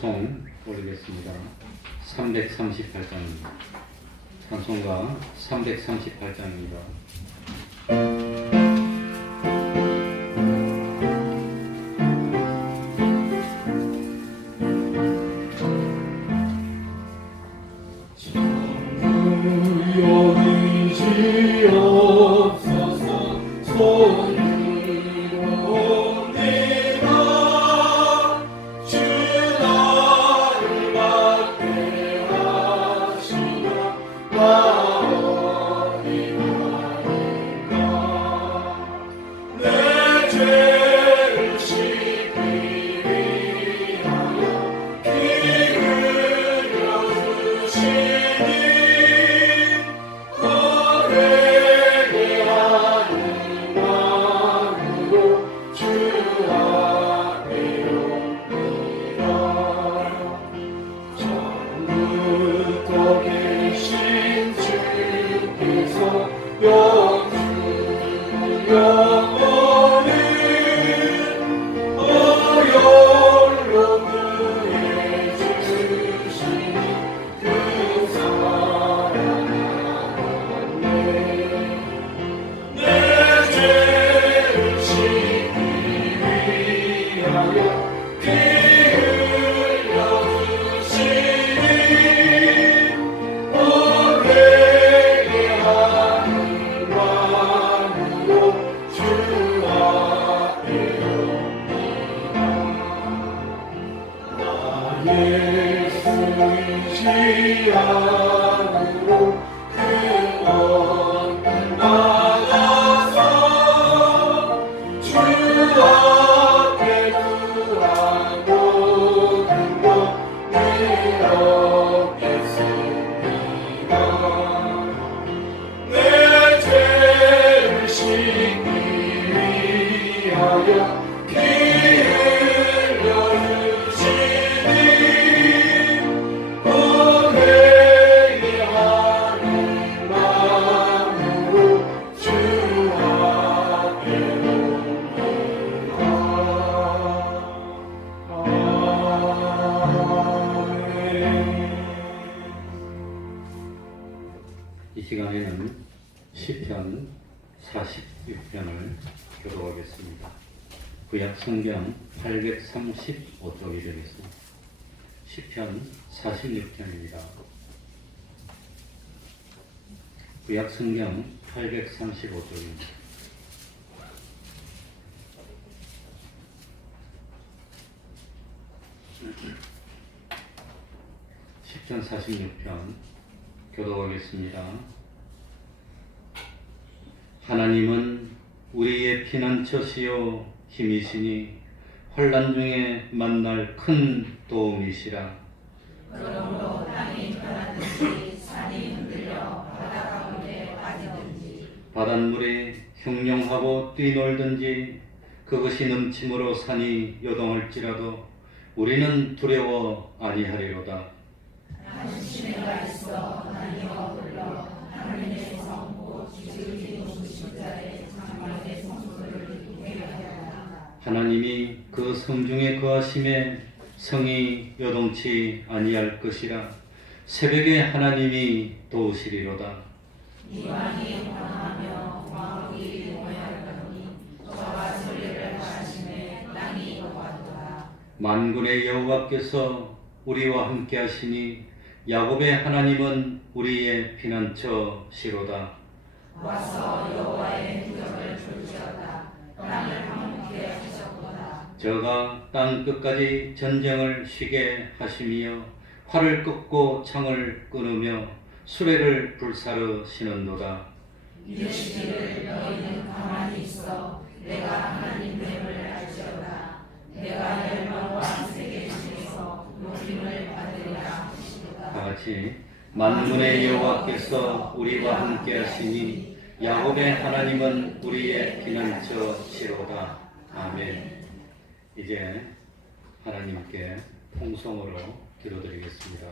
찬송 올리겠습니다. 338장입니다. 찬송가 338장입니다. 이 시간에는 시편 46편을 교독하겠습니다. 구약 성경 835쪽이 되겠습니다. 시편 46편입니다. 구약 성경 835쪽입니다. 시편 46편 교독하겠습니다. 하나님은 우리의 피난처시요 힘이시니 환난 중에 만날 큰 도움이시라. 그러므로 땅이 변하든지 산이 흔들려 바다 가운데 빠지든지 바닷물이 형용하고 뛰놀든지 그것이 넘침으로 산이 요동할지라도 우리는 두려워 아니하리로다. 당신의가 있어 하나님과 불러 하나님의 성고 지극히 높으신 자의 장막의 성소를 듣게 하였다. 하나님이 그 성중에 거하심에 성이 요동치 아니할 것이라. 새벽에 하나님이 도우시리로다. 이왕이 원하며 왕국이 모여르니 저가 소리를 하시매 땅이 녹아도다. 만군의 여호와께서 우리와 함께 하시니 야곱의 하나님은 우리의 피난처시로다. 와서 여호와의 기적을 볼지어다. 땅을 황무케 하셨도다. 저가 땅 끝까지 전쟁을 쉬게 하시며 활을 꺾고 창을 끊으며 수레를 불사르시는도다. 이르시기를 너희는 가만히 있어 내가 하나님 됨을 알지어다. 내가 멸망과 세계 중에서 높임을 받으리라 하시도다. 다같이 만군의 여호와께서 우리와 함께 하시니 야곱의 하나님은 우리의 피난처시로다. 아멘. 이제 하나님께 통성으로 기도드리겠습니다.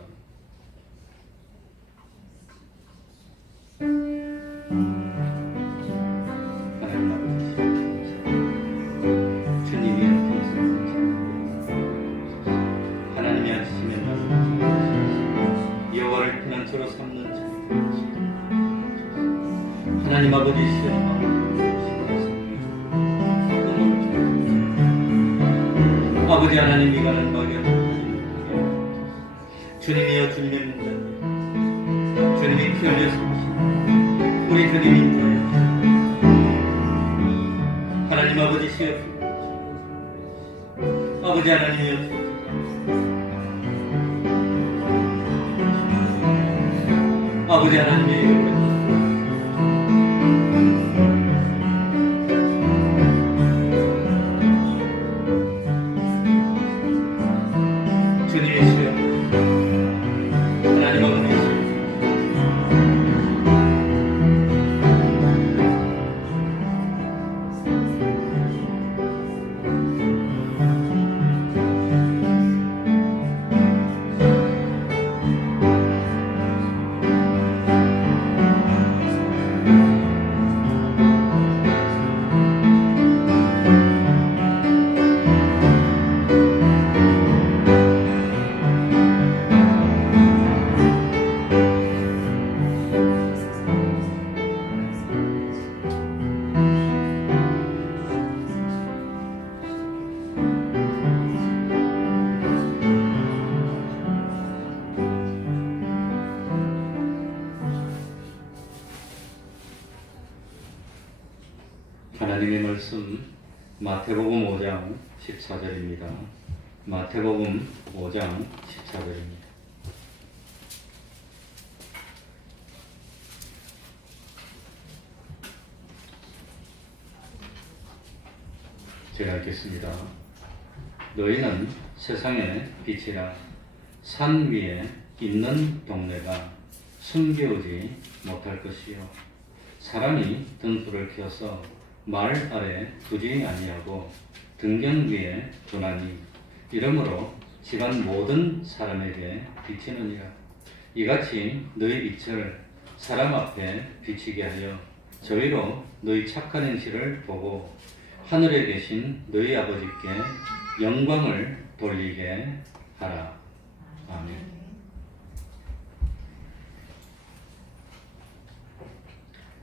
하나님 아버지, 주님의 통성을 하나님의 피난처로 삼는 자 하나님 아버지시여 아버지 하나님 이 가는 막연 주님이여 주님의 문자님 주님이 피 흘려서 우리 주님인자여 하나님 아버지시여 아버지 하나님이여 아버지 하나님의 주님이시여 하나님 아버지시여 하나님의 말씀 마태복음 5장 14절입니다. 마태복음 5장 14절입니다. 제가 읽겠습니다. 너희는 세상의 빛이라 산 위에 있는 동네가 숨겨오지 못할 것이요 사람이 등불을 켜서 말 아래 두지 아니하고 등경 위에 두나니 이러므로 집안 모든 사람에게 비치느니라. 이같이 너희 빛을 사람 앞에 비치게 하여 저희로 너희 착한 행실을 보고 하늘에 계신 너희 아버지께 영광을 돌리게 하라. 아멘.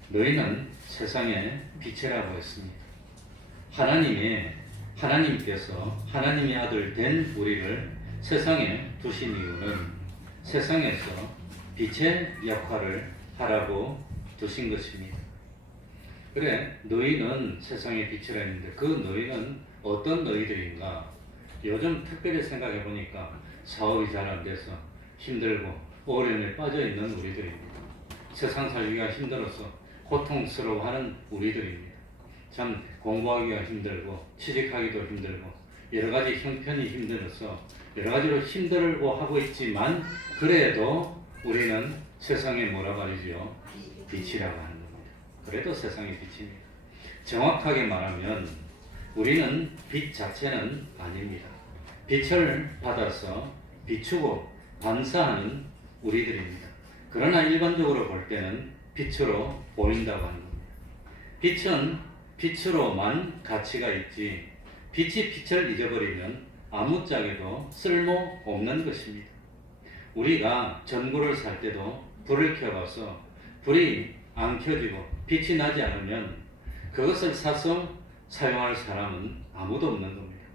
너희는 세상의 빛이라고 했습니다. 하나님께서 하나님의 아들 된 우리를 세상에 두신 이유는 세상에서 빛의 역할을 하라고 두신 것입니다. 그래, 너희는 세상의 빛이라 했는데 그 너희는 어떤 너희들인가? 요즘 특별히 생각해 보니까 사업이 잘 안 돼서 힘들고 어려움에 빠져 있는 우리들입니다. 세상 살기가 힘들어서 고통스러워하는 우리들입니다. 참 공부하기가 힘들고 취직하기도 힘들고 여러 가지 형편이 힘들어서 여러 가지로 힘들고 하고 있지만 그래도 우리는 세상에 뭐라 말이죠? 빛이라고 하는 겁니다. 그래도 세상의 빛입니다. 정확하게 말하면 우리는 빛 자체는 아닙니다. 빛을 받아서 비추고 반사하는 우리들입니다. 그러나 일반적으로 볼 때는 빛으로 보인다고 하는 겁니다. 빛은 빛으로만 가치가 있지 빛이 빛을 잊어버리면 아무짝에도 쓸모없는 것입니다. 우리가 전구를 살 때도 불을 켜봐서 불이 안 켜지고 빛이 나지 않으면 그것을 사서 사용할 사람은 아무도 없는 겁니다.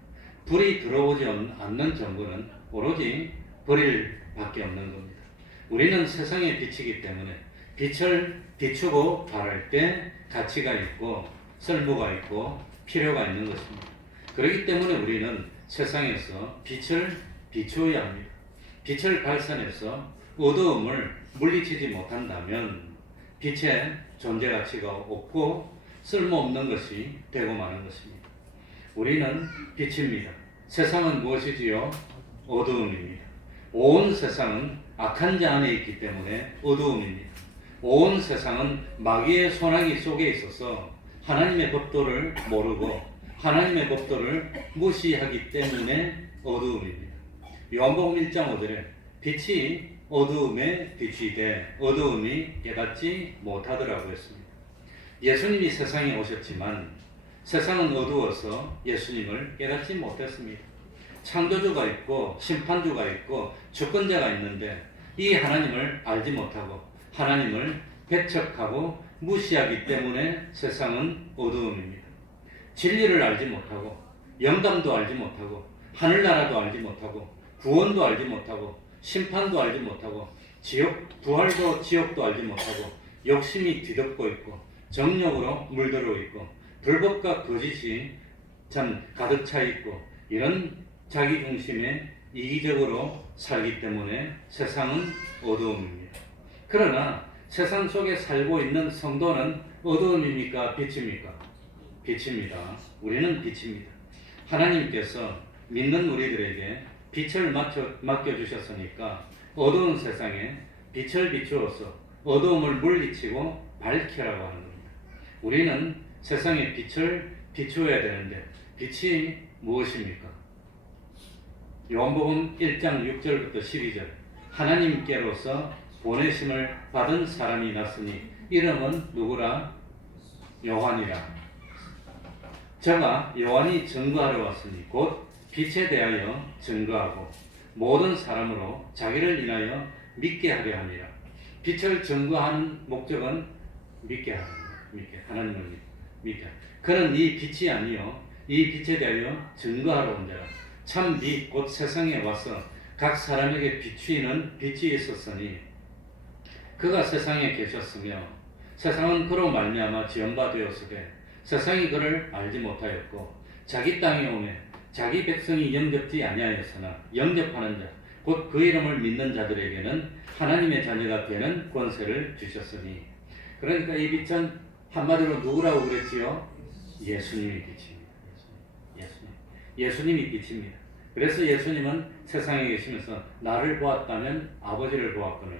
불이 들어오지 않는 전구는 오로지 버릴 밖에 없는 겁니다. 우리는 세상의 빛이기 때문에 빛을 비추고 바랄 때 가치가 있고 쓸모가 있고 필요가 있는 것입니다. 그렇기 때문에 우리는 세상에서 빛을 비추어야 합니다. 빛을 발산해서 어두움을 물리치지 못한다면 빛의 존재 가치가 없고 쓸모없는 것이 되고 마는 것입니다. 우리는 빛입니다. 세상은 무엇이지요? 어두움입니다. 온 세상은 악한 자 안에 있기 때문에 어두움입니다. 온 세상은 마귀의 소나기 속에 있어서 하나님의 법도를 모르고 하나님의 법도를 무시하기 때문에 어두움입니다. 요한복음 1장 5절에 빛이 어두움에 비추이되 어두움이 깨닫지 못하더라고 했습니다. 예수님이 세상에 오셨지만 세상은 어두워서 예수님을 깨닫지 못했습니다. 창조주가 있고 심판주가 있고 주권자가 있는데 이 하나님을 알지 못하고 하나님을 배척하고 무시하기 때문에 세상은 어두움입니다. 진리를 알지 못하고 영감도 알지 못하고 하늘나라도 알지 못하고 구원도 알지 못하고 심판도 알지 못하고 부활도 지옥도 알지 못하고 욕심이 뒤덮고 있고 정욕으로 물들어 있고 불법과 거짓이 참 가득 차 있고 이런 자기 중심에 이기적으로 살기 때문에 세상은 어두움입니다. 그러나 세상 속에 살고 있는 성도는 어두움입니까? 빛입니까? 빛입니다. 우리는 빛입니다. 하나님께서 믿는 우리들에게 빛을 맡겨주셨으니까 어두운 세상에 빛을 비추어서 어두움을 물리치고 밝히라고 하는 겁니다. 우리는 세상에 빛을 비추어야 되는데 빛이 무엇입니까? 요한복음 1장 6절부터 12절 하나님께로서 보내심을 받은 사람이 났으니 이름은 누구라? 요한이라. 저가 요한이 증거하러 왔으니 곧 빛에 대하여 증거하고 모든 사람으로 자기를 인하여 믿게 하려 함이라. 빛을 증거하는 목적은 믿게 하는 거예요. 하나님을 믿게. 그는 이 빛이 아니요 이 빛에 대하여 증거하러 온 자라. 참 빛 곧 세상에 와서 각 사람에게 비추이는 빛이 있었으니 그가 세상에 계셨으며 세상은 그로 말미암아 지은 바 되었으되 세상이 그를 알지 못하였고 자기 땅에 오매 자기 백성이 영접지 아니하였으나 영접하는 자 곧 그 이름을 믿는 자들에게는 하나님의 자녀가 되는 권세를 주셨으니. 그러니까 이 빛은 한마디로 누구라고 그랬지요? 예수님이 빛입니다. 예수님이 빛입니다. 그래서 예수님은 세상에 계시면서 나를 보았다면 아버지를 보았거늘.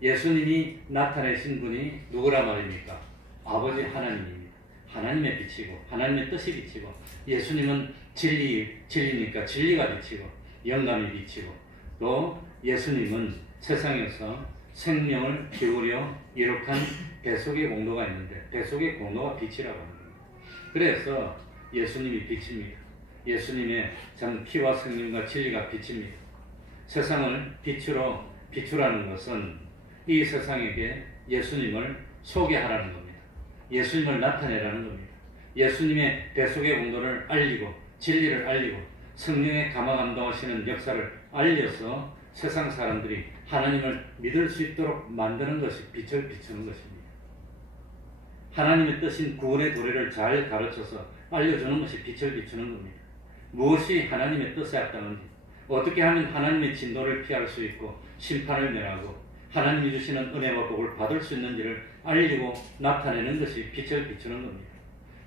예수님이 나타내신 분이 누구라 말입니까? 아버지 하나님입니다. 하나님의 빛이고 하나님의 뜻이 빛이고 예수님은 진리니까 진리가 빛이고 영감이 빛이고 또 예수님은 세상에서 생명을 기울여 이룩한 배속의 공로가 있는데 배속의 공로가 빛이라고 합니다. 그래서 예수님이 빛입니다. 예수님의 참 피와 생명과 진리가 빛입니다. 세상을 비추라는 것은 이 세상에게 예수님을 소개하라는 겁니다. 예수님을 나타내라는 겁니다. 예수님의 배속의 공로를 알리고 진리를 알리고 성령의 감화감동하시는 역사를 알려서 세상 사람들이 하나님을 믿을 수 있도록 만드는 것이 빛을 비추는 것입니다. 하나님의 뜻인 구원의 도리를 잘 가르쳐서 알려주는 것이 빛을 비추는 겁니다. 무엇이 하나님의 뜻에 합당한지, 어떻게 하면 하나님의 진노를 피할 수 있고 심판을 면하고 하나님이 주시는 은혜와 복을 받을 수 있는지를 알리고 나타내는 것이 빛을 비추는 겁니다.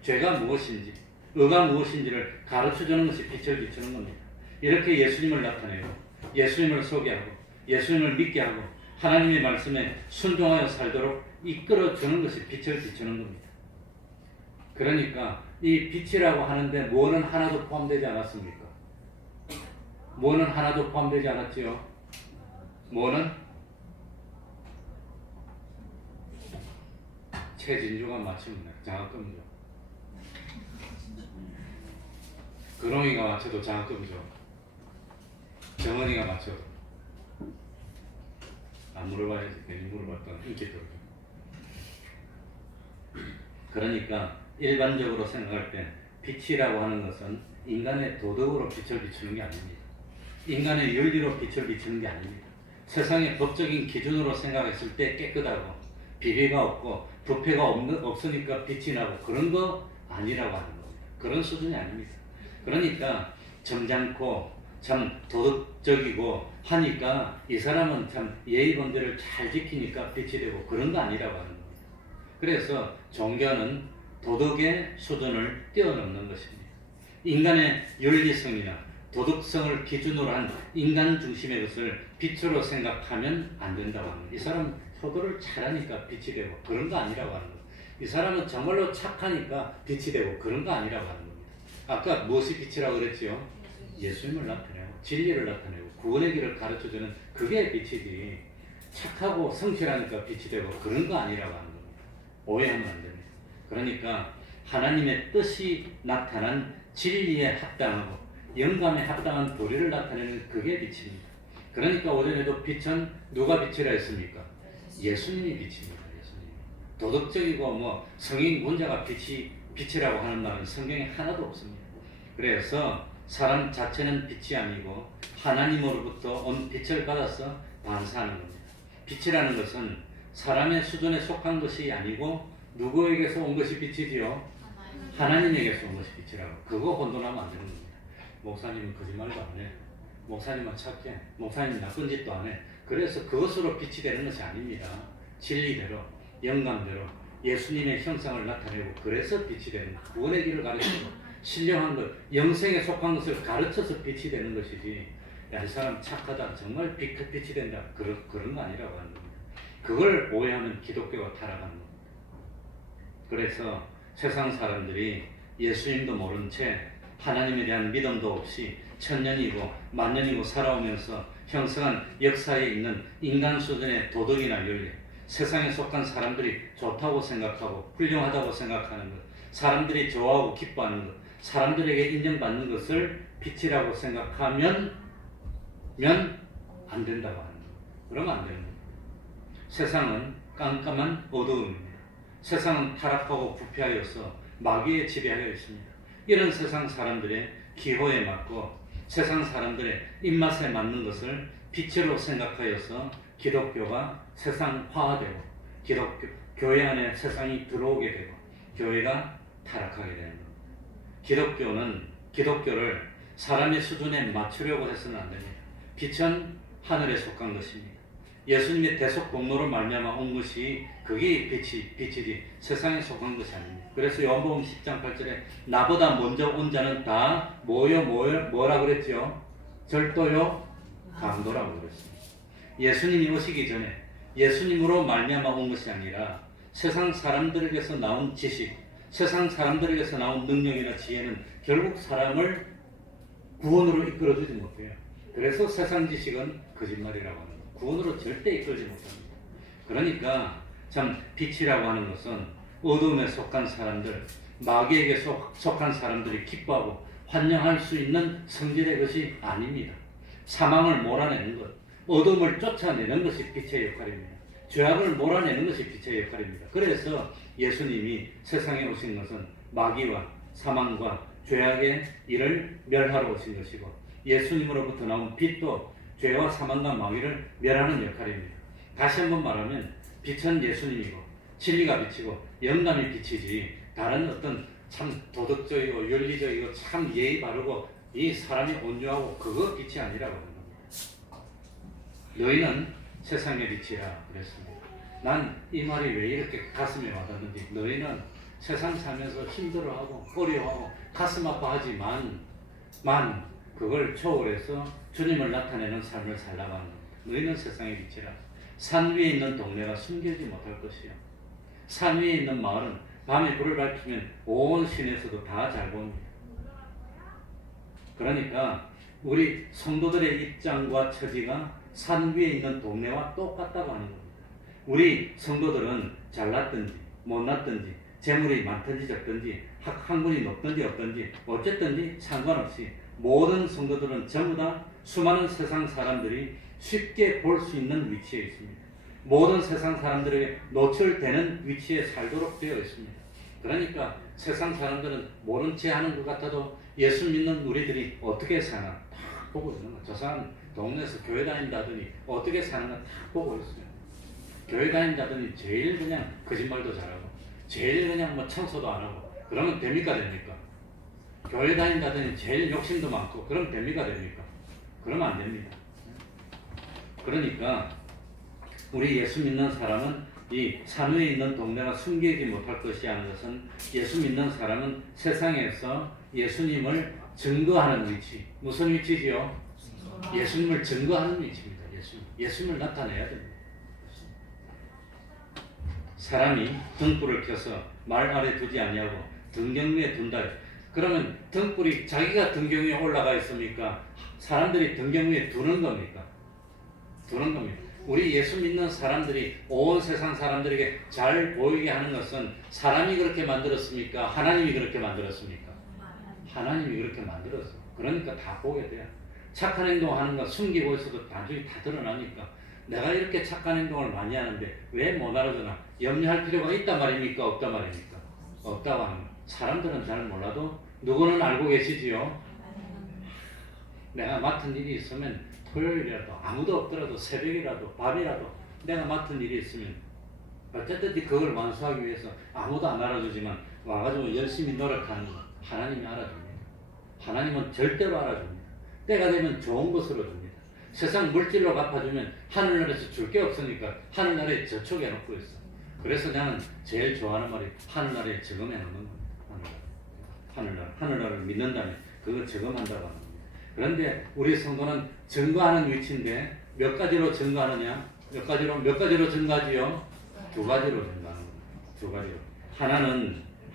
죄가 무엇인지, 의가 무엇인지를 가르쳐주는 것이 빛을 비추는 겁니다. 이렇게 예수님을 나타내고 예수님을 소개하고 예수님을 믿게 하고 하나님의 말씀에 순종하여 살도록 이끌어주는 것이 빛을 비추는 겁니다. 그러니까 이 빛이라고 하는데 뭐는 하나도 포함되지 않았습니까? 뭐는 하나도 포함되지 않았지요? 뭐는? 최진주가 맞추면 장학금이죠. 근홍이가 맞춰도 장학금이죠. 정은이가 맞춰도. 안 물어봐야지. 괜히 물어봤다가 인기 들어요. 그러니까 일반적으로 생각할 때 빛이라고 하는 것은 인간의 도덕으로 빛을 비추는 게 아닙니다. 인간의 윤리로 빛을 비추는 게 아닙니다. 세상의 법적인 기준으로 생각했을 때 깨끗하고 비리가 없고 부패가 없으니까 빛이 나고 그런 거 아니라고 하는 겁니다. 그런 수준이 아닙니다. 그러니까 점잖고 참 도덕적이고 하니까 이 사람은 참 예의 범죄를 잘 지키니까 빛이 되고 그런 거 아니라고 하는 겁니다. 그래서 종교는 도덕의 수준을 뛰어넘는 것입니다. 인간의 윤리성이나 도덕성을 기준으로 한 인간 중심의 것을 빛으로 생각하면 안 된다고 하는 거예요. 이 사람 효도를 잘하니까 빛이 되고 그런 거 아니라고 하는 거예요. 이 사람은 정말로 착하니까 빛이 되고 그런 거 아니라고 하는 겁니다. 아까 무엇이 빛이라고 그랬지요? 예수님을 나타내고 진리를 나타내고 구원의 길을 가르쳐주는 그게 빛이지 착하고 성실하니까 빛이 되고 그런 거 아니라고 하는 겁니다. 오해하면 안 됩니다. 그러니까 하나님의 뜻이 나타난 진리에 합당하고 영감에 합당한 도리를 나타내는 그게 빛입니다. 그러니까 오전에도 빛은 누가 빛이라 했습니까? 예수님이 빛입니다. 예수님. 도덕적이고 뭐 성인 문자가 빛이라고 하는 말은 성경에 하나도 없습니다. 그래서 사람 자체는 빛이 아니고 하나님으로부터 온 빛을 받아서 반사하는 겁니다. 빛이라는 것은 사람의 수준에 속한 것이 아니고 누구에게서 온 것이 빛이지요? 하나님에게서 온 것이 빛이라고. 그거 혼돈하면 안 되는 겁니다. 목사님은 거짓말도 안 해. 목사님은 착해. 목사님은 나쁜 짓도 안 해. 그래서 그것으로 빛이 되는 것이 아닙니다. 진리대로, 영감대로 예수님의 형상을 나타내고 그래서 빛이 되는 것. 구원의 길을 가르치고 신령한 것, 영생에 속한 것을 가르쳐서 빛이 되는 것이지 야, 이 사람 착하다, 정말 빛이 된다, 그런 거 아니라고 하는 겁니다. 그걸 오해하면 기독교가 타락하는 겁니다. 그래서 세상 사람들이 예수님도 모른 채 하나님에 대한 믿음도 없이 천년이고 만년이고 살아오면서 형성한 역사에 있는 인간 수준의 도덕이나 윤리, 세상에 속한 사람들이 좋다고 생각하고 훌륭하다고 생각하는 것, 사람들이 좋아하고 기뻐하는 것, 사람들에게 인정받는 것을 빛이라고 생각하면 안 된다고 하는 것. 그러면 안 되는 겁니다. 세상은 깜깜한 어두움입니다. 세상은 타락하고 부패하여서 마귀에 지배하여 있습니다. 이런 세상 사람들의 기호에 맞고 세상 사람들의 입맛에 맞는 것을 빛으로 생각하여서 기독교가 세상화되고 교회 안에 세상이 들어오게 되고 교회가 타락하게 되는 겁니다. 기독교를 사람의 수준에 맞추려고 해서는 안 됩니다. 빛은 하늘에 속한 것입니다. 예수님의 대속 공로로 말미암아 온 것이 그게 빛이지 세상에 속한 것이 아닙니다. 그래서 요한복음 10장 8절에 나보다 먼저 온 자는 다 뭐라 그랬죠? 절도요 강도라고 그랬습니다. 예수님이 오시기 전에 예수님으로 말미암아 온 것이 아니라 세상 사람들에게서 나온 지식, 세상 사람들에게서 나온 능력이나 지혜는 결국 사람을 구원으로 이끌어주지 못해요. 그래서 세상 지식은 거짓말이라고 합니다. 구원으로 절대 이끌지 못합니다. 그러니까 참 빛이라고 하는 것은 어둠에 속한 사람들, 마귀에게 속한 사람들이 기뻐하고 환영할 수 있는 성질의 것이 아닙니다. 사망을 몰아내는 것, 어둠을 쫓아내는 것이 빛의 역할입니다. 죄악을 몰아내는 것이 빛의 역할입니다. 그래서 예수님이 세상에 오신 것은 마귀와 사망과 죄악의 일을 멸하러 오신 것이고 예수님으로부터 나온 빛도 죄와 사망과 마귀를 멸하는 역할입니다. 다시 한번 말하면 빛은 예수님이고 진리가 빛이고 영감이 빛이지 다른 어떤 참 도덕적이고 윤리적이고 참 예의 바르고 이 사람이 온유하고 그거 빛이 아니라고 하는 겁니다. 너희는 세상의 빛이라 그랬습니다. 난 이 말이 왜 이렇게 가슴에 와닿는지 너희는 세상 살면서 힘들어하고 어려워하고 가슴 아파하지만 그걸 초월해서 주님을 나타내는 삶을 살라고 하는 겁니다. 너희는 세상의 빛이라. 산 위에 있는 동네가 숨기지 못할 것이요. 산 위에 있는 마을은 밤에 불을 밝히면 온 시내에서도 다 잘 보입니다. 그러니까 우리 성도들의 입장과 처지가 산 위에 있는 동네와 똑같다고 하는 겁니다. 우리 성도들은 잘났든지 못났든지 재물이 많든지 적든지 학문이 높든지 없든지 어쨌든지 상관없이 모든 성도들은 전부 다 수많은 세상 사람들이 쉽게 볼 수 있는 위치에 있습니다. 모든 세상 사람들에게 노출되는 위치에 살도록 되어 있습니다. 그러니까 세상 사람들은 모른 채 하는 것 같아도 예수 믿는 우리들이 어떻게 사나 다 보고 있는 거예요. 저 사람 동네에서 교회 다닌다더니 어떻게 사는가 다 보고 있어요. 교회 다닌다더니 제일 그냥 거짓말도 잘하고 제일 그냥 뭐 청소도 안 하고 그러면 됩니까? 교회 다닌다더니 제일 욕심도 많고 그럼 됩니까? 그러면 안 됩니다. 그러니까 우리 예수 믿는 사람은 이 산 위에 있는 동네가 숨기지 못할 것이 하는 것은 예수 믿는 사람은 세상에서 예수님을 증거하는 위치. 무슨 위치지요? 예수님을 증거하는 위치입니다. 예수님을 나타내야 됩니다. 사람이 등불을 켜서 말 아래 두지 아니하고 등경 위에 둔다. 그러면 등불이 자기가 등경 위에 올라가 있습니까? 사람들이 등경 위에 두는 겁니까? 두는 겁니다. 우리 예수 믿는 사람들이 온 세상 사람들에게 잘 보이게 하는 것은 사람이 그렇게 만들었습니까? 하나님이 그렇게 만들었습니까? 하나님이 그렇게 만들었어. 그러니까 다 보게 돼요. 착한 행동하는 거 숨기고 있어도 나중에 다 드러나니까 내가 이렇게 착한 행동을 많이 하는데 왜 못 알아주나 염려할 필요가 있단 말입니까? 없단 말입니까? 없다고 하는 거예요. 사람들은 잘 몰라도 누구는 알고 계시지요? 내가 맡은 일이 있으면 토요일이라도 아무도 없더라도 새벽이라도 밤이라도 내가 맡은 일이 있으면 어쨌든 그걸 완수하기 위해서 아무도 안 알아주지만 와가지고 열심히 노력하는 거 하나님이 알아줍니다. 하나님은 절대로 알아줍니다. 때가 되면 좋은 것으로 줍니다. 세상 물질로 갚아주면 하늘나라에서 줄 게 없으니까 하늘나라에 저축해 놓고 있어. 그래서 나는 제일 좋아하는 말이 하늘나라에 저금해 놓는 겁니다. 하늘나라를 믿는다면 그걸 저금한다고 하는 겁니다. 그런데 우리 성도는 증거하는 위치인데 몇 가지로 증거하느냐? 몇 가지로 증거하지요? 두 가지로 증거하는 겁니다. 두 가지로.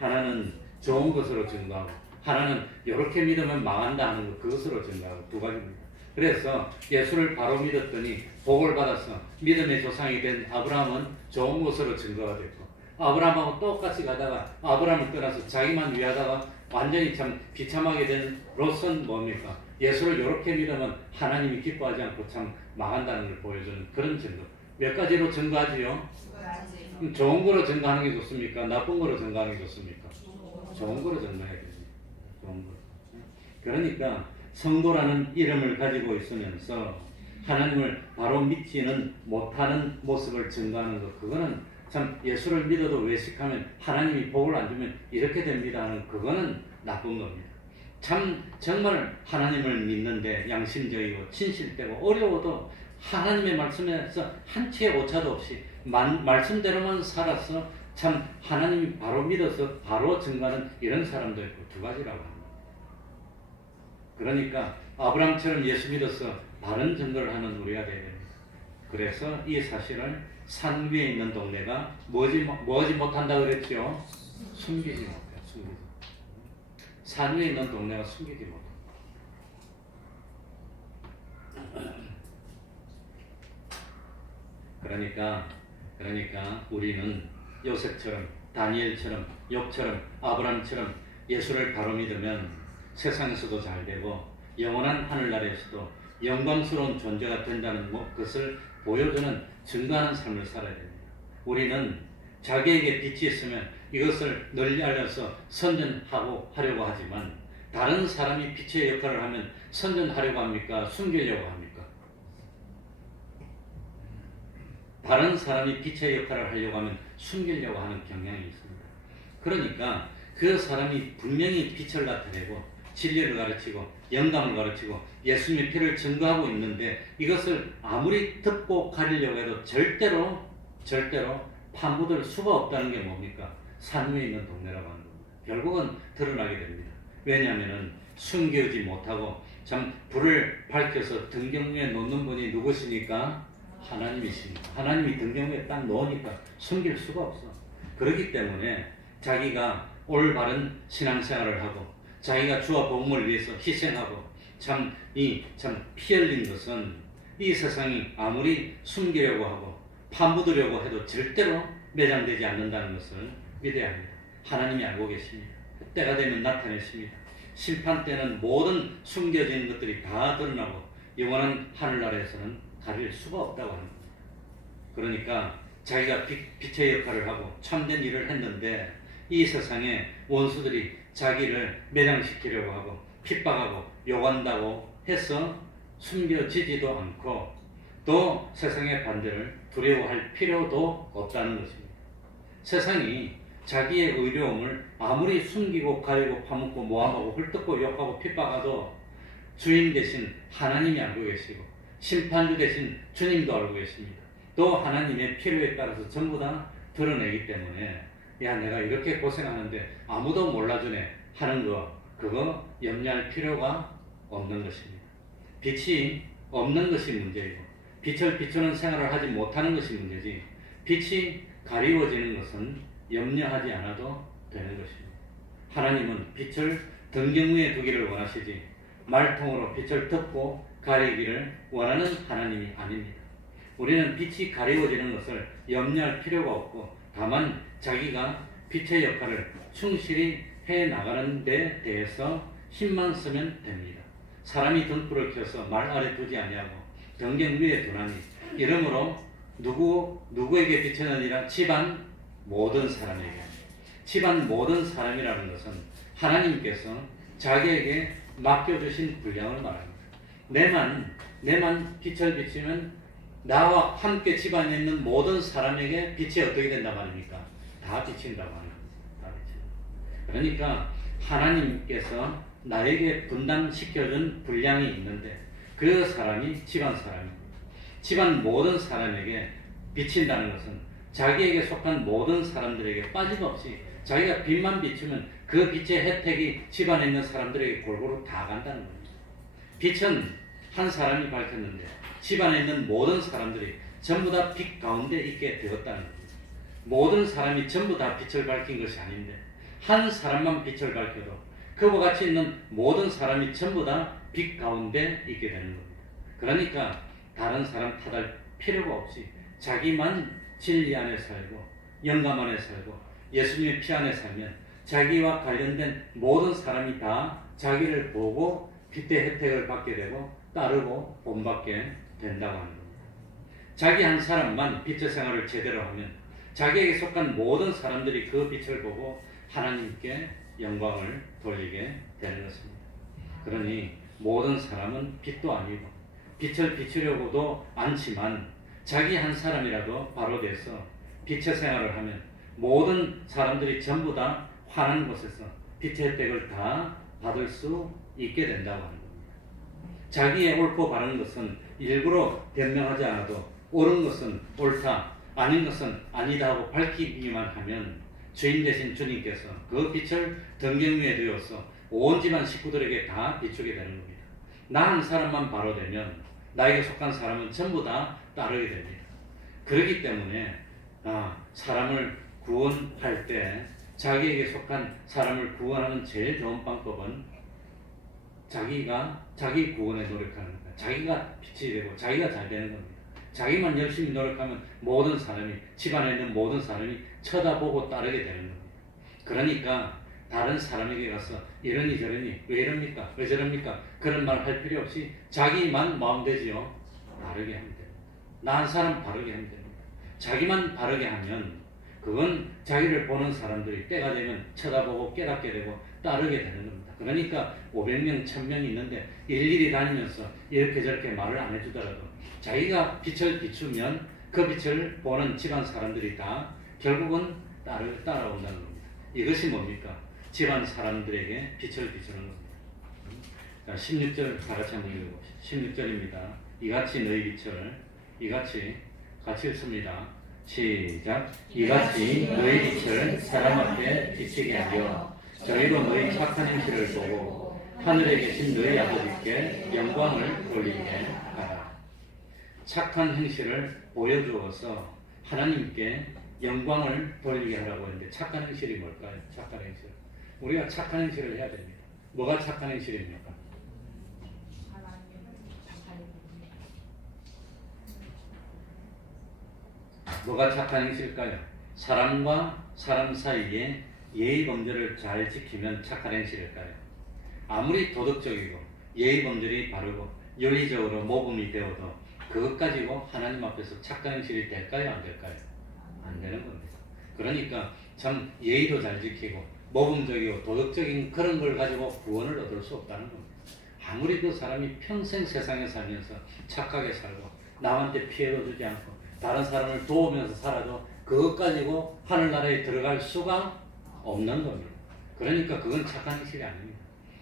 하나는 좋은 것으로 증거하고 하나는 이렇게 믿으면 망한다 하는 것 그것으로 증거하고 두 가지입니다. 그래서 예수를 바로 믿었더니 복을 받아서 믿음의 조상이 된 아브라함은 좋은 것으로 증거가 됐고 아브라함하고 똑같이 가다가 아브라함을 떠나서 자기만 위하다가 완전히 참 비참하게 된 롯은 뭡니까? 예수를 이렇게 믿으면 하나님이 기뻐하지 않고 참 망한다는 걸 보여주는 그런 증거. 몇 가지로 증거하지요? 좋은 거로 증거하는 게 좋습니까? 나쁜 거로 증거하는 게 좋습니까? 좋은 거로 증거해야 됩니다. 좋은 거. 그러니까 성도라는 이름을 가지고 있으면서 하나님을 바로 믿지는 못하는 모습을 증거하는 것 그거는 참 예수를 믿어도 외식하면 하나님이 복을 안 주면 이렇게 됩니다 하는 그거는 나쁜 겁니다. 참 정말 하나님을 믿는데 양심적이고 진실되고 어려워도 하나님의 말씀에서 한 치의 오차도 없이 말씀대로만 살아서 참 하나님이 바로 믿어서 바로 증거하는 이런 사람도 있고 두 가지라고 합니다. 그러니까 아브라함처럼 예수 믿어서 바른 증거를 하는 우리가 되어야 됩니다. 그래서 이 사실을 산 위에 있는 동네가 뭐지 못한다 그랬죠? 숨기지 못해요. 숨기지. 산 위에 있는 동네가 숨기지 못해요. 그러니까 우리는 요셉처럼 다니엘처럼 욥처럼 아브라함처럼 예수를 바로 믿으면 세상에서도 잘 되고 영원한 하늘나라에서도 영광스러운 존재가 된다는 것을 보여주는 증거하는 삶을 살아야 됩니다. 우리는 자기에게 빛이 있으면 이것을 널리 알려서 선전하고 하려고 하지만 다른 사람이 빛의 역할을 하면 선전하려고 합니까? 숨기려고 합니까? 다른 사람이 빛의 역할을 하려고 하면 숨기려고 하는 경향이 있습니다. 그러니까 그 사람이 분명히 빛을 나타내고 진리를 가르치고 영감을 가르치고 예수님의 피를 증거하고 있는데 이것을 아무리 덮고 가리려고 해도 절대로 파묻을 수가 없다는 게 뭡니까? 산 위에 있는 동네라고 하는 겁니다. 결국은 드러나게 됩니다. 왜냐하면 숨기지 못하고 참 불을 밝혀서 등경 위에 놓는 분이 누구시니까? 하나님이십니다. 하나님이 등경 위에 딱 놓으니까 숨길 수가 없어. 그렇기 때문에 자기가 올바른 신앙생활을 하고 자기가 주와 복음을 위해서 희생하고 참 피 흘린 것은 이 세상이 아무리 숨기려고 하고 파묻으려고 해도 절대로 매장되지 않는다는 것을 믿어야 합니다. 하나님이 알고 계십니다. 때가 되면 나타내십니다. 심판 때는 모든 숨겨진 것들이 다 드러나고 영원한 하늘나라에서는 가릴 수가 없다고 합니다. 그러니까 자기가 빛의 역할을 하고 참된 일을 했는데 이 세상에 원수들이 자기를 매장시키려고 하고 핍박하고 욕한다고 해서 숨겨지지도 않고 또 세상의 반대를 두려워할 필요도 없다는 것입니다. 세상이 자기의 의로움을 아무리 숨기고 가리고 파묻고 모함하고 헐뜯고 욕하고 핍박하도 주인 대신 하나님이 알고 계시고 심판주 대신 주님도 알고 계십니다. 또 하나님의 필요에 따라서 전부 다 드러내기 때문에 야 내가 이렇게 고생하는데 아무도 몰라주네 하는 거 그거 염려할 필요가 없는 것입니다. 빛이 없는 것이 문제이고 빛을 비추는 생활을 하지 못하는 것이 문제지 빛이 가리워지는 것은 염려하지 않아도 되는 것입니다. 하나님은 빛을 등경 위에 두기를 원하시지 말통으로 빛을 덮고 가리기를 원하는 하나님이 아닙니다. 우리는 빛이 가리워지는 것을 염려할 필요가 없고 다만 자기가 빛의 역할을 충실히 해 나가는 데 대해서 힘만 쓰면 됩니다. 사람이 등불을 켜서 말 아래 두지 아니하고 등경 위에 두나니 이러므로 누구에게 빛은 아니라 집안 모든 사람에게. 집안 모든 사람이라는 것은 하나님께서 자기에게 맡겨주신 분량을 말합니다. 내만 빛을 비치면 나와 함께 집안에 있는 모든 사람에게 빛이 어떻게 된다 말입니까? 다 비친다고 하는 겁니다. 다 비친다. 그러니까 하나님께서 나에게 분담시켜준 분량이 있는데 그 사람이 집안 사람입니다. 집안 모든 사람에게 비친다는 것은 자기에게 속한 모든 사람들에게 빠짐없이 자기가 빛만 비추면 그 빛의 혜택이 집안에 있는 사람들에게 골고루 다 간다는 겁니다. 빛은 한 사람이 밝혔는데 집안에 있는 모든 사람들이 전부 다 빛 가운데 있게 되었다는 겁니다. 모든 사람이 전부 다 빛을 밝힌 것이 아닌데 한 사람만 빛을 밝혀도 그와 같이 있는 모든 사람이 전부 다 빛 가운데 있게 되는 겁니다. 그러니까 다른 사람 탓할 필요가 없이 자기만 진리 안에 살고 영감 안에 살고 예수님의 피 안에 살면 자기와 관련된 모든 사람이 다 자기를 보고 빛의 혜택을 받게 되고 따르고 본받게 된다고 하는 겁니다. 자기 한 사람만 빛의 생활을 제대로 하면 자기에게 속한 모든 사람들이 그 빛을 보고 하나님께 영광을 돌리게 되는 것입니다. 그러니 모든 사람은 빛도 아니고 빛을 비추려고도 않지만 자기 한 사람이라도 바로 돼서 빛의 생활을 하면 모든 사람들이 전부 다 환한 곳에서 빛의 혜택을 다 받을 수 있게 된다고 하는 겁니다. 자기의 옳고 바른 것은 일부러 변명하지 않아도 옳은 것은 옳다, 아닌 것은 아니다 하고 밝히기만 하면 주인 되신 주님께서 그 빛을 등경 위에 두어서 온 집안 식구들에게 다 비추게 되는 겁니다. 나 한 사람만 바로 되면 나에게 속한 사람은 전부 다 따르게 됩니다. 그렇기 때문에 사람을 구원할 때 자기에게 속한 사람을 구원하는 제일 좋은 방법은 자기 구원에 노력하는 거예요. 자기가 빛이 되고 자기가 잘 되는 겁니다. 자기만 열심히 노력하면 모든 사람이, 집안에 있는 모든 사람이 쳐다보고 따르게 되는 겁니다. 그러니까 다른 사람에게 가서 이러니 저러니 왜 이럽니까? 왜 저럽니까? 그런 말 할 필요 없이 자기만 마음대지요. 바르게 하면 됩니다. 나 한 사람 바르게 하면 됩니다. 자기만 바르게 하면 그건 자기를 보는 사람들이 때가 되면 쳐다보고 깨닫게 되고 따르게 되는 겁니다. 그러니까 500명, 1000명이 있는데 일일이 다니면서 이렇게 저렇게 말을 안 해주더라도 자기가 빛을 비추면 그 빛을 보는 집안 사람들이 다 결국은 따라온다는 겁니다. 이것이 뭡니까? 집안 사람들에게 빛을 비추는 겁니다. 자, 16절 다 같이 한번 읽어봅시다. 16절입니다. 이같이 너희 빛을 같이 읽습니다. 시작. 이같이 너희 빛을 사람 앞에 비치게 하려 저희로 너희 착한 행실을 보고 하늘에 계신 너희 아버지께 영광을 돌리게 하라. 착한 행실을 보여주어서 하나님께 영광을 돌리게 하라고 했는데 착한 행실이 뭘까요? 착한 행실. 우리가 착한 행실을 해야 됩니다. 뭐가 착한 행실입니까? 뭐가 착한 행실일까요? 사람과 사람 사이에 예의 범절을 잘 지키면 착한 행실일까요? 아무리 도덕적이고 예의 범절이 바르고 윤리적으로 모범이 되어도 그것 가지고 하나님 앞에서 착한 행실이 될까요? 안 될까요? 안 되는 겁니다. 그러니까 참 예의도 잘 지키고 모범적이고 도덕적인 그런 걸 가지고 구원을 얻을 수 없다는 겁니다. 아무리 그 사람이 평생 세상에 살면서 착하게 살고 남한테 피해도 주지 않고 다른 사람을 도우면서 살아도 그것 가지고 하늘나라에 들어갈 수가 없는 겁니다. 그러니까 그건 착한 행실이 아닙니다.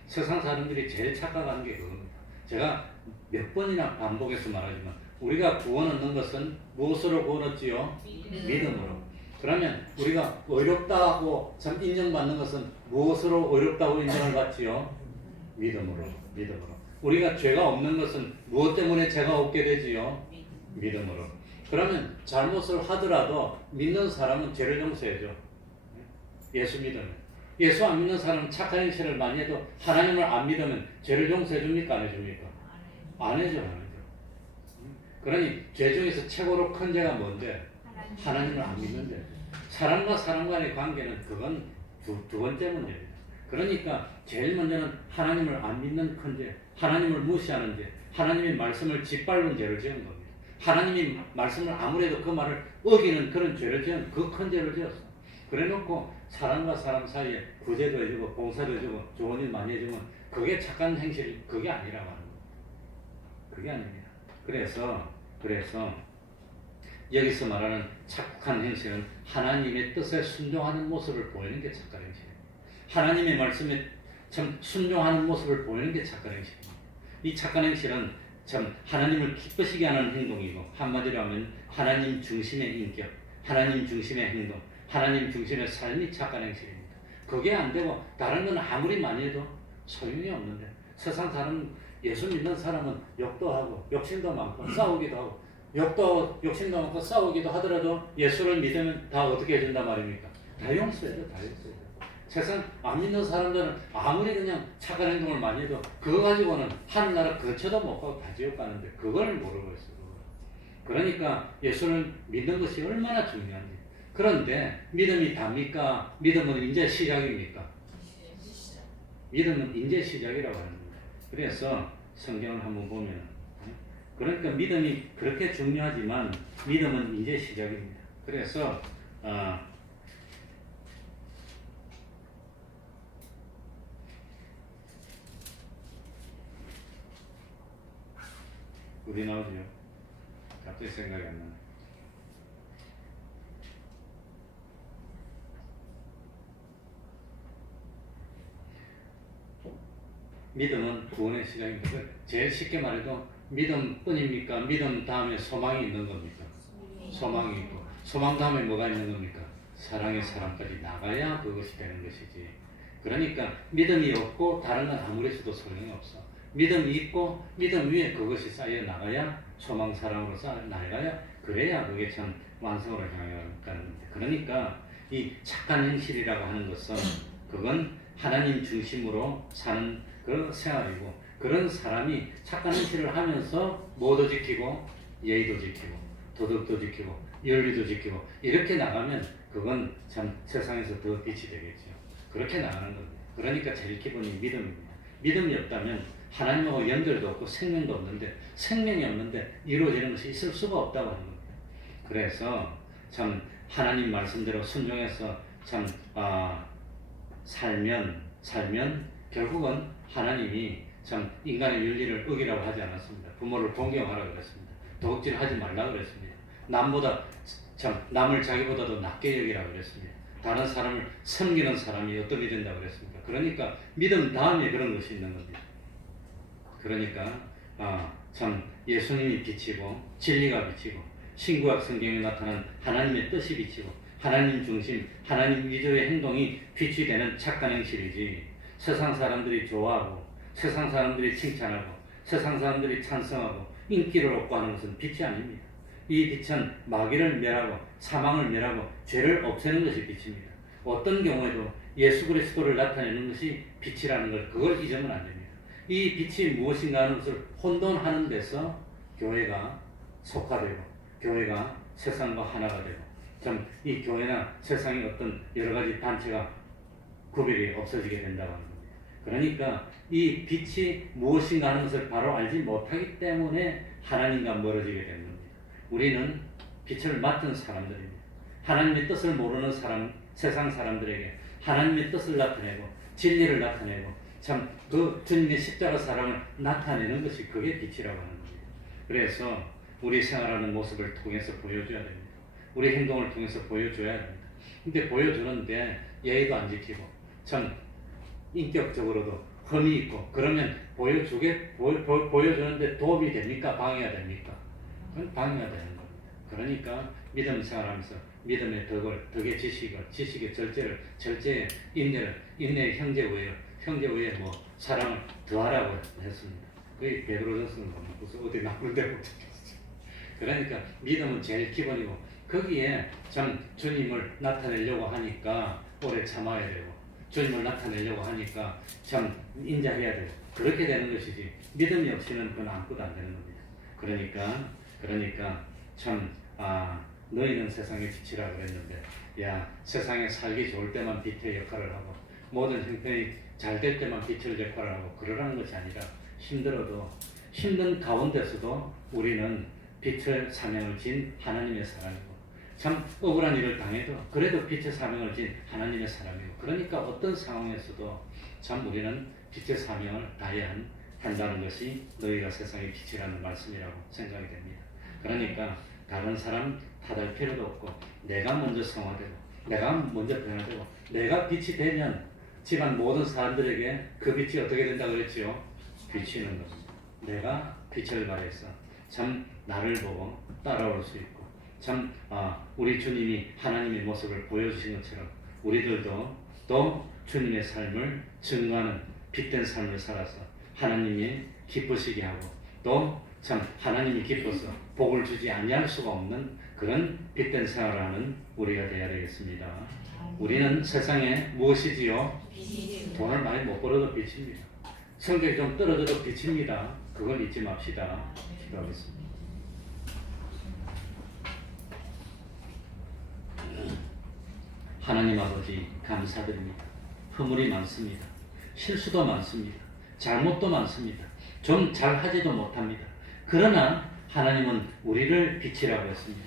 세상 사람들이 제일 착각하는 게 그겁니다. 제가 몇 번이나 반복해서 말하지만 우리가 구원 얻는 것은 무엇으로 구원 얻지요? 믿음으로. 그러면 우리가 의롭다고 참 인정받는 것은 무엇으로 의롭다고 인정을 받지요? 믿음으로. 우리가 죄가 없는 것은 무엇 때문에 죄가 없게 되지요? 믿음으로. 그러면 잘못을 하더라도 믿는 사람은 죄를 용서해줘. 예수 믿으면. 예수 안 믿는 사람은 착한 행실을 많이 해도 하나님을 안 믿으면 죄를 용서해 줍니까? 안 해줍니까? 안 해줘. 그러니 죄 중에서 최고로 큰 죄가 뭔데? 하나님을 안 믿는데. 사람과 사람 간의 관계는 그건 두 번째 문제입니다. 그러니까 제일 먼저는 하나님을 안 믿는 큰죄, 하나님을 무시하는 죄, 하나님의 말씀을 짓밟은 죄를 지은 겁니다. 하나님이 말씀을 아무래도 그 말을 어기는 그런 죄를 지은 그 큰 죄를 지었어. 그래놓고 사람과 사람 사이에 구제도 해주고 봉사도 해주고 좋은 일 많이 해주면 그게 착한 행실, 그게 아니라고 하는 겁니다. 그게 아닙니다. 그래서 여기서 말하는 착한 행실은 하나님의 뜻에 순종하는 모습을 보이는 게 착한 행실입니다. 하나님의 말씀에 참 순종하는 모습을 보이는 게 착한 행실입니다. 이 착한 행실은 참 하나님을 기쁘시게 하는 행동이고, 한마디로 하면 하나님 중심의 인격, 하나님 중심의 행동, 하나님 중심의 삶이 착한 행실입니다. 그게 안 되고 다른 건 아무리 많이 해도 소용이 없는데, 세상 사람, 예수 믿는 사람은 욕도 하고 욕심도 많고 싸우기도 하고, 욕심도 많고 싸우기도 하더라도 예수를 믿으면 다 어떻게 해준단 말입니까? 다 용서해줘, 다 용서해줘. 세상 안 믿는 사람들은 아무리 그냥 착한 행동을 많이 해도 그거 가지고는 하늘나라 근처도 못 가고 다 지옥 가는데 그걸 모르고 있어요. 그러니까 예수를 믿는 것이 얼마나 중요한지. 그런데 믿음이 답니까? 믿음은 이제 시작입니까? 믿음은 이제 시작이라고 하는 겁니다. 그래서 성경을 한번 보면, 그러니까 믿음이 그렇게 중요하지만 믿음은 이제 시작입니다. 그래서 어디 나오죠? 갑자기 생각이 안 나네. 믿음은 구원의 시작입니다. 제일 쉽게 말해도 믿음뿐입니까? 믿음 다음에 소망이 있는 겁니까? 소망이 있고, 소망 다음에 뭐가 있는 겁니까? 사랑의 사람까지 나가야 그것이 되는 것이지. 그러니까 믿음이 없고 다른 건 아무리 해도 소용이 없어. 믿음이 있고 믿음 위에 그것이 쌓여 나가야, 소망 사랑으로 쌓여 나가야, 그래야 그게 참 완성으로 향해 가는 겁니다. 그러니까 이 착한 행실이라고 하는 것은 그건 하나님 중심으로 사는 그런 생활이고, 그런 사람이 착한 행실을 하면서 뭐도 지키고 예의도 지키고 도덕도 지키고 윤리도 지키고 이렇게 나가면 그건 참 세상에서 더 빛이 되겠죠. 그렇게 나가는 겁니다. 그러니까 제일 기본이 믿음입니다. 믿음이 없다면 하나님하고 연결도 없고 생명도 없는데, 생명이 없는데 이루어지는 것이 있을 수가 없다고 하는 겁니다. 그래서 참 하나님 말씀대로 순종해서 참 살면 결국은 하나님이 참 인간의 윤리를 어기라고 하지 않았습니다. 부모를 존경하라 그랬습니다. 도둑질하지 말라 그랬습니다. 남을 자기보다도 낮게 여기라 그랬습니다. 다른 사람을 섬기는 사람이 어떻게 된다고 그랬습니까? 그러니까 믿음 다음에 그런 것이 있는 겁니다. 그러니까 참 예수님이 비치고 진리가 비치고 신구약 성경에 나타난 하나님의 뜻이 비치고 하나님 중심, 하나님 위주의 행동이 빛이 되는 착한 행실이지, 세상 사람들이 좋아하고 세상 사람들이 칭찬하고 세상 사람들이 찬성하고 인기를 얻고 하는 것은 빛이 아닙니다. 이 빛은 마귀를 멸하고 사망을 멸하고 죄를 없애는 것이 빛입니다. 어떤 경우에도 예수 그리스도를 나타내는 것이 빛이라는 걸, 그걸 잊으면 안 됩니다. 이 빛이 무엇인가 하는 것을 혼돈하는 데서 교회가 속화되고 교회가 세상과 하나가 되고 참 이 교회나 세상의 어떤 여러 가지 단체가 구별이 없어지게 된다고 하는 겁니다. 그러니까 이 빛이 무엇인가 하는 것을 바로 알지 못하기 때문에 하나님과 멀어지게 되는 겁니다. 우리는 빛을 맡은 사람들입니다. 하나님의 뜻을 모르는 사람, 세상 사람들에게 하나님의 뜻을 나타내고 진리를 나타내고 참 그 주님의 십자가 사랑을 나타내는 것이 그게 빛이라고 하는 겁니다. 그래서 우리 생활하는 모습을 통해서 보여줘야 됩니다. 우리 행동을 통해서 보여줘야 됩니다. 근데 보여주는데 예의도 안 지키고 참 인격적으로도 흠이 있고 그러면 보여주는데 도움이 됩니까? 방해가 됩니까? 그건 방해가 되는 겁니다. 그러니까 믿음 생활하면서 믿음의 덕의 지식의 절제의 인내의 형제의 사랑을 더하라고 했습니다. 그게 베드로전서는 무슨 어디 나쁜 데로 적혔어요. 그러니까 믿음은 제일 기본이고, 거기에 참 주님을 나타내려고 하니까 오래 참아야 되고, 주님을 나타내려고 하니까 참 인자해야 되고, 그렇게 되는 것이지 믿음이 없이는 그건 아무것도 안 되는 겁니다. 그러니까 참 너희는 세상의 빛이라 그랬는데, 야, 세상에 살기 좋을 때만 빛의 역할을 하고 모든 형편이 잘 될 때만 빛을 역할을 하고 그러라는 것이 아니라 힘들어도 힘든 가운데서도 우리는 빛을 사명을 진 하나님의 사람이고 참 억울한 일을 당해도 그래도 빛의 사명을 진 하나님의 사람이고 그러니까 어떤 상황에서도 참 우리는 빛의 사명을 다해야 한다는 것이 너희가 세상의 빛이라는 말씀이라고 생각이 됩니다. 그러니까 다른 사람 탓할 필요도 없고 내가 먼저 성화되고 내가 먼저 변화되고 내가 빛이 되면 집안 모든 사람들에게 그 빛이 어떻게 된다 그랬지요? 비치는 것입니다. 내가 빛을 발해서 참 나를 보고 따라올 수 있고 참 우리 주님이 하나님의 모습을 보여주신 것처럼 우리들도 또 주님의 삶을 증거하는 빛된 삶을 살아서 하나님이 기쁘시게 하고 또 참 하나님이 기뻐서 복을 주지 아니할 수가 없는 그런 빛된 생활을 하는 우리가 되어야 되겠습니다. 우리는 세상에 무엇이지요? 돈을 많이 못 벌어도 빛입니다. 성격이 좀 떨어져도 빛입니다. 그건 잊지 맙시다. 기도하겠습니다. 하나님 아버지 감사드립니다. 허물이 많습니다. 실수도 많습니다. 잘못도 많습니다. 좀 잘하지도 못합니다. 그러나 하나님은 우리를 빛이라고 했습니다.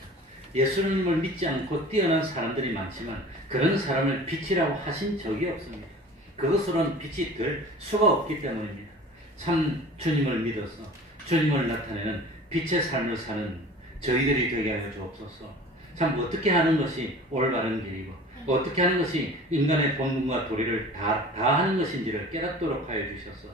예수님을 믿지 않고 뛰어난 사람들이 많지만 그런 사람을 빛이라고 하신 적이 없습니다. 그것으로는 빛이 될 수가 없기 때문입니다. 참 주님을 믿어서 주님을 나타내는 빛의 삶을 사는 저희들이 되게 하여 주옵소서. 참 어떻게 하는 것이 올바른 길이고 어떻게 하는 것이 인간의 본분과 도리를 다하는 것인지를 깨닫도록 하여 주셔서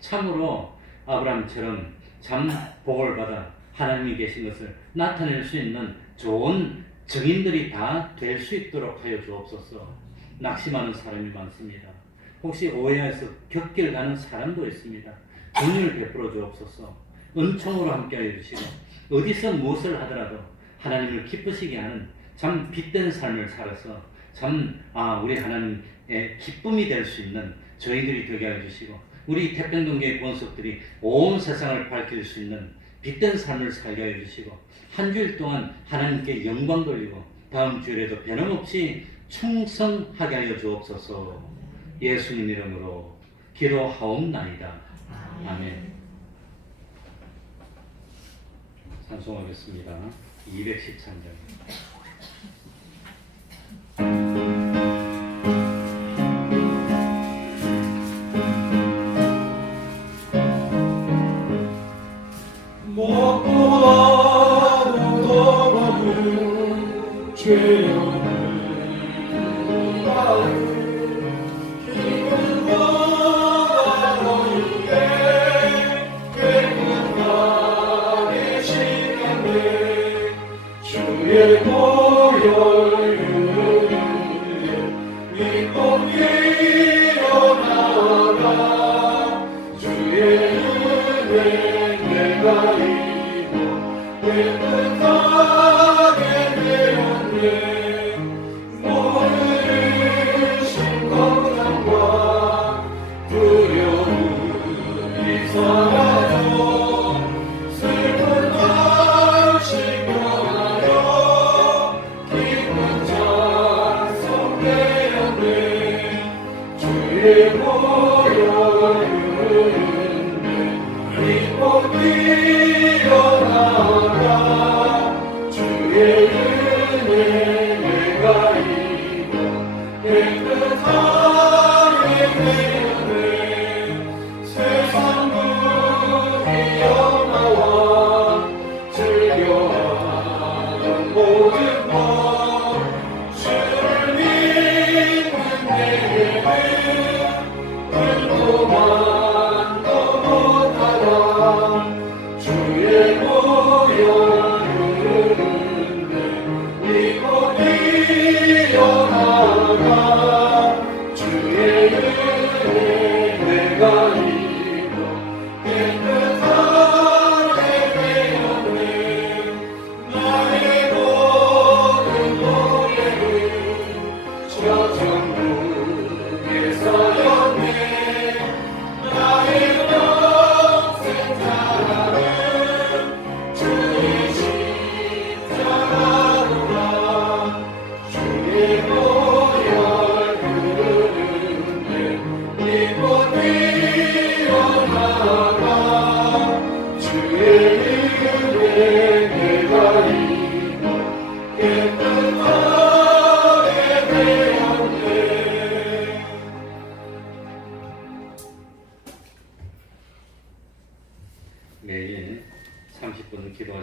참으로 아브라함처럼 참 복을 받아 하나님이 계신 것을 나타낼 수 있는 좋은 증인들이 다 될 수 있도록 하여 주옵소서. 낙심하는 사람이 많습니다. 혹시 오해해서 곁길 가는 사람도 있습니다. 긍휼을 베풀어 주옵소서. 은총으로 함께하여 주시고 어디서 무엇을 하더라도 하나님을 기쁘시게 하는 참 빛된 삶을 살아서 참 우리 하나님의 기쁨이 될 수 있는 저희들이 되게 하여 주시고 우리 태평동교회 권속들이 온 세상을 밝힐 수 있는 빛된 삶을 살게 하여 주시고 한 주일 동안 하나님께 영광 돌리고 다음 주일에도 변함없이 충성하게 하여 주옵소서. 예수님 이름으로 기도하옵나이다. 아멘. 찬송하겠습니다. 213장. 주의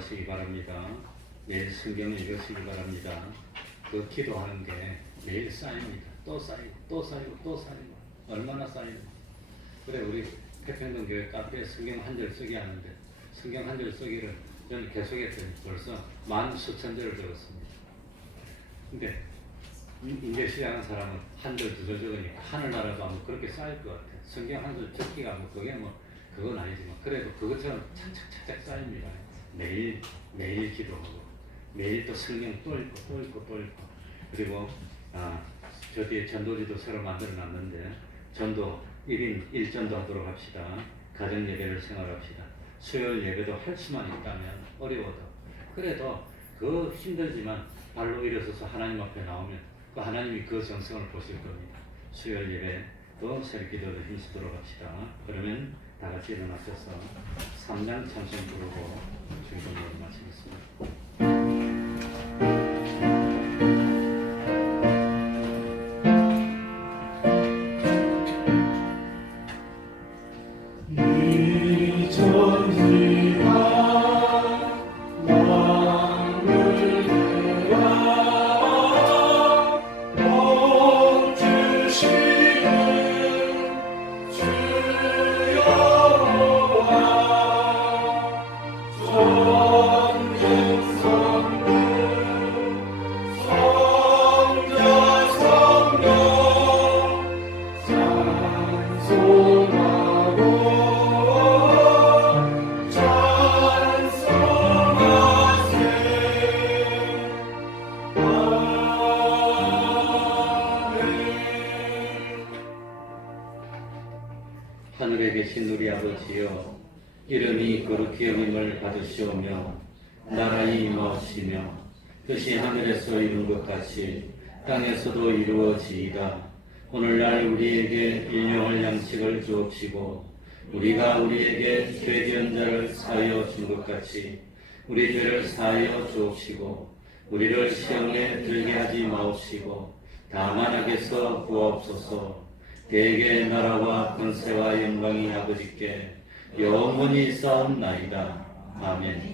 기도하시기 바랍니다. 매일 성경을 읽으시기 바랍니다. 그 기도하는 게 매일 쌓입니다. 또 쌓이고 또 쌓이고 또 쌓이고 얼마나 쌓이고. 그래 우리 태평동 교회 카페에 성경 한 절 쓰기 하는데 성경 한 절 쓰기를 저는 계속했더니 벌써 만 수천 절을 적었습니다. 근데 인제 시작한 사람은 한 절 두 절 적으니까 하늘나라도 아마 그렇게 쌓일 것 같아요. 성경 한 절 적기가 뭐 그게 뭐 그건 아니지만 그래도 그것처럼 착착착착 쌓입니다. 매일 매일 기도하고 매일 또 성경 또 읽고 또 읽고 또 읽고. 그리고 저 뒤에 전도지도 새로 만들어 놨는데 전도 1인 1전도 하도록 합시다. 가정 예배를 생활합시다. 수요일 예배도 할 수만 있다면 어려워도 그래도 그 힘들지만 발로 일어서서 하나님 앞에 나오면 그 하나님이 그 정성을 보실 겁니다. 수요일 예배도 새벽 기도도 힘쓰도록 합시다. 그러면 다 같이 일어나셔서 3장 찬송 부르고 중성으로 마치겠습니다. 하늘에 계신 우리 아버지여, 이름이 거룩히 여김을 받으시오며 나라의 임하시며 뜻이 하늘에서 이룬 것 같이 땅에서도 이루어지이다. 오늘날 우리에게 일용할 양식을 주옵시고 우리가 우리에게 죄지은 자를 사하여 준 것 같이 우리 죄를 사하여 주옵시고 우리를 시험에 들게 하지 마옵시고 다만 악에서 구하옵소서. 대개 나라와 권세와 영광이 아버지께 영원히 쌓옵나이다. 아멘.